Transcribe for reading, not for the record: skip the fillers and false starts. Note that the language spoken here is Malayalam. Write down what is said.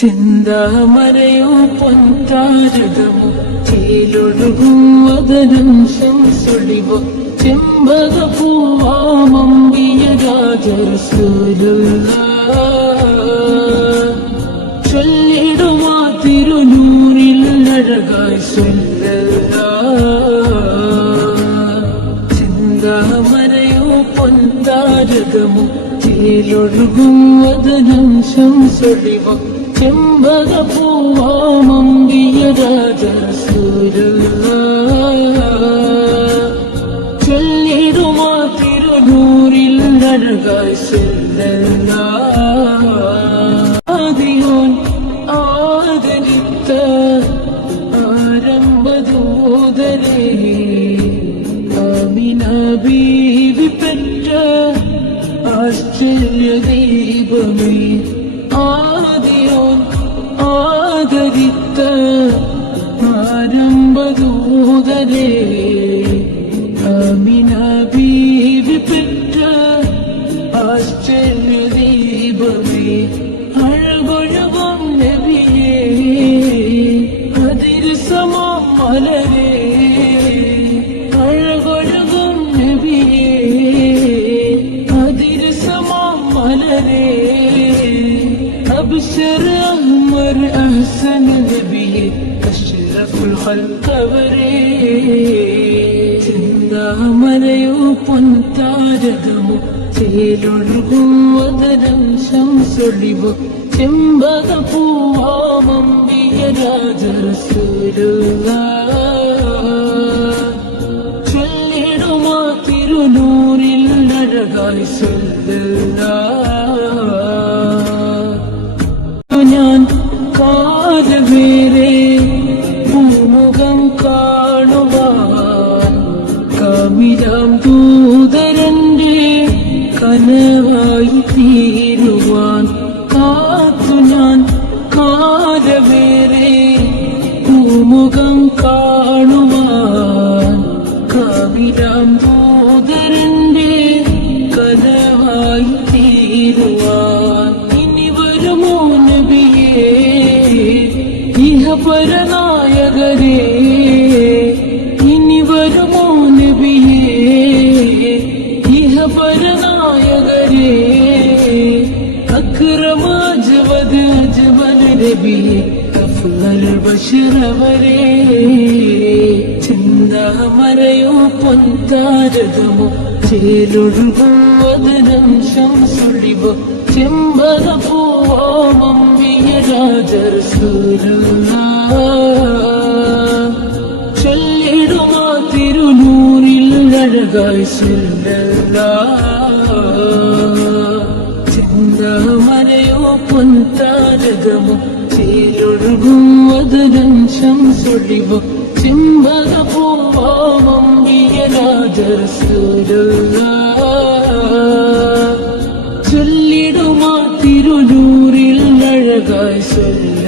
ചിന്താമരയോ പൊൻതാരകമോ ചേലൊഴുകും വദനം ശംസുളിവോ ചെമ്പകപ്പൂവാമമ്പിയ രാജറസൂലുള്ളാഹ് ചൊല്ലിടുമാ തിരുനൂറിൽ അഴകായി സ്വല്ലല്ലാഹ് ചിന്താമരയോ പൊൻതാരകമോ ചേലൊഴുകും വദനം ശംസുളിവോ ചെമ്പകപ്പൂവാമമ്പിയ രാജറസൂലുള്ളാഹ് ചൊല്ലിടുമാ തിരുനൂറിൽ അഴകായി സ്വല്ലല്ലാഹ് ആദിയോൻ ആദരിത്ത ആരംഭദൂതരേ ആമിന ബീവി പെറ്റ ആശ്ചര്യദീപമേ ആദിയോൻ ആദരിത്ത ആരംഭദൂതരേ ആമിന ബീവി പെറ്റ ആശ്ചര്യദീപമേ അഴകൊഴുകും നബിയേ അതിര് സമം മലരേ അഴകൊഴുകും നബിയേ അതിര് സമം മലരേ أبشر أحمر أحسن نبي أشرف الخلق بريء ചിന്താമരയോ പൊൻതാരകമോ ചേലൊഴുകും വദനം ശംസുളിവോ ചെമ്പകപ്പൂവാമമ്പിയ രാജറസൂലുള്ളാഹ് ചൊല്ലിടുമാ തിരുനൂറിൽ അഴകായി സ്വല്ലല്ലാഹ് ഞാൻ കാലവേറെ പൂമുഖം കാണുവാൻ കമിരാം ദൂതരന്റെ കനവായി തീരുവാൻ കാത്തു ഞാൻ കാലവേറെ പൂമുഖം കാണുവാൻ കമിരാം ദൂതരന്റെ കനവായി തീരുവാൻ പരനായകരേ ഇനി വരുമോ നബിയേ ഇഹ പരനായകരേ അക്രമ ജവദ് ജവൽ നബിയേ അഫ്ളൽ ബശറവരേ ചിന്താമരയോ പൊൻതാരകമോ ചേലൊഴുകും വദനം ശംസുളിവോ ചെമ്പകപ്പൂവാമമ്പിയ രാജറസൂലുള്ളാഹ് ചൊല്ലിടുമാ തിരുനൂറിൽ അഴകായി സ്വല്ലല്ലാഹ് ചിന്താമരയോ പൊൻതാരകമോ ചേലൊഴുകും വദനം ശംസുളിവോ ചെമ്പകപ്പൂവാമമ്പിയ രാജറസൂലുള്ളാഹ് ചൊല്ലിടുമാ തിരുനൂറിൽ അഴകായി സ്വല്ലല്ലാഹ്